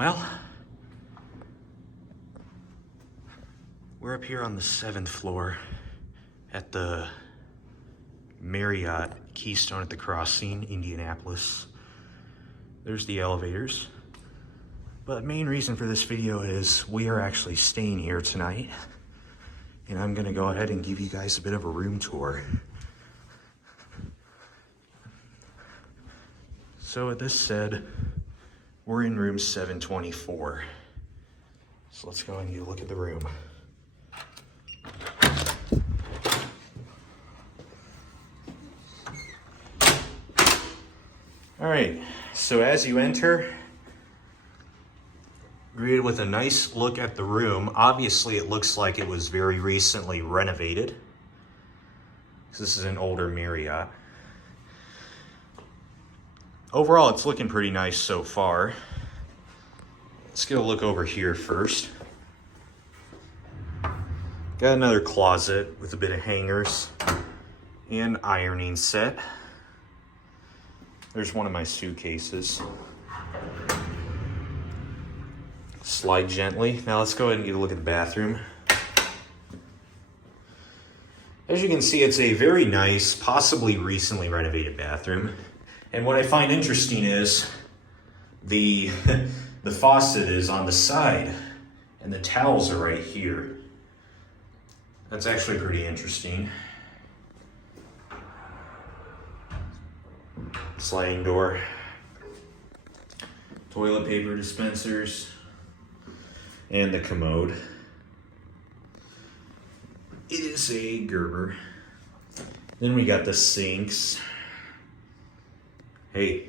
Well, we're up here on the 7th floor at the Marriott Keystone at the Crossing, Indianapolis. There's the elevators. But main reason for this video is we are actually staying here tonight, and I'm gonna go ahead and give you guys a bit of a room tour. So with this said, we're in room 724. So let's go and get a look at the room. All right, so as you enter, greeted with a nice look at the room. Obviously, it looks like it was very recently renovated, because this is an older Marriott. Overall, it's looking pretty nice so far. Let's get a look over here first. Got another closet with a bit of hangers and ironing set. There's one of my suitcases. Slide gently. Now let's go ahead and get a look at the bathroom. As you can see, it's a very nice, possibly recently renovated bathroom. And what I find interesting is the faucet is on the side and the towels are right here. That's actually pretty interesting. Sliding door. Toilet paper dispensers. And the commode. It is a Gerber. Then we got the sinks. Hey,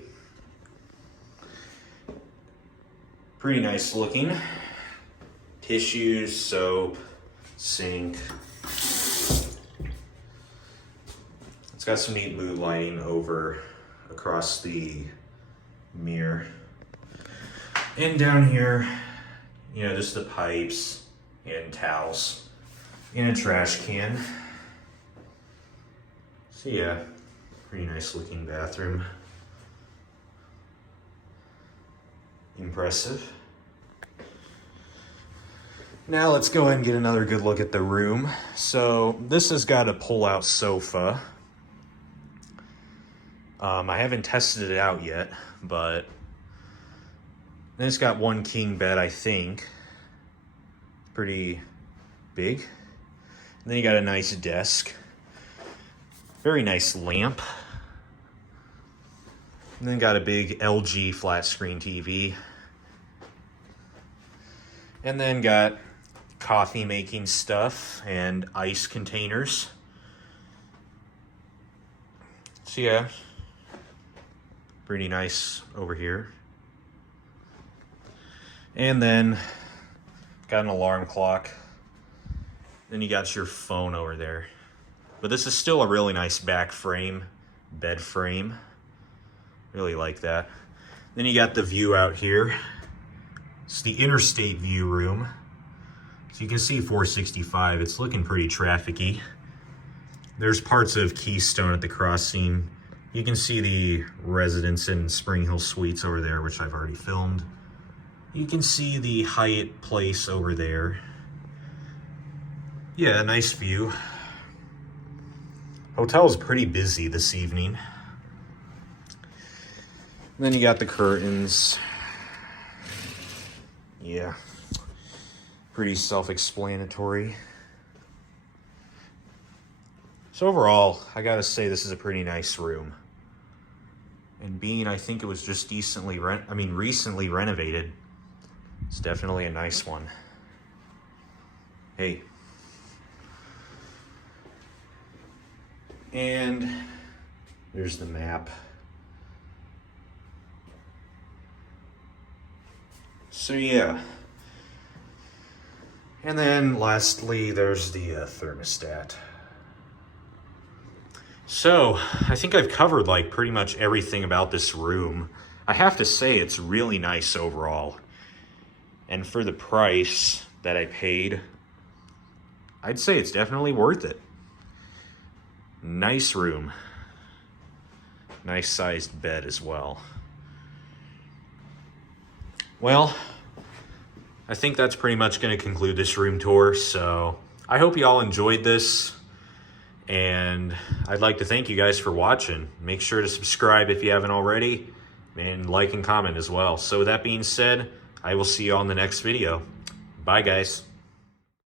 pretty nice looking. Tissues, soap, sink. It's got some neat mood lighting over across the mirror. And down here, you know, just the pipes and towels in a trash can. So yeah, pretty nice looking bathroom. Impressive. Now let's go ahead and get another good look at the room. So this has got a pull-out sofa. I haven't tested it out yet, but then it's got one king bed, I think. Pretty big. And then you got a nice desk. Very nice lamp. And then got a big LG flat screen TV. And then got coffee making stuff and ice containers. So yeah, pretty nice over here. And then got an alarm clock. Then you got your phone over there. But this is still a really nice back frame, bed frame. Really like that. Then you got the view out here. It's the Interstate view room. So you can see 465. It's looking pretty trafficy. There's parts of Keystone at the Crossing. You can see the residence in Spring Hill Suites over there, which I've already filmed. You can see the Hyatt Place over there. Yeah, nice view. Hotel's pretty busy this evening. And then you got the curtains. Yeah, pretty self-explanatory. So overall, I gotta say this is a pretty nice room. And being, I think it was just recently renovated, it's definitely a nice one. Hey. And there's the map. So yeah. And then lastly, there's the thermostat. So I think I've covered like pretty much everything about this room. I have to say it's really nice overall. And for the price that I paid, I'd say it's definitely worth it. Nice room. Nice sized bed as well. Well, I think that's pretty much going to conclude this room tour. So I hope you all enjoyed this. And I'd like to thank you guys for watching. Make sure to subscribe if you haven't already. And like and comment as well. So with that being said, I will see you all in the next video. Bye, guys.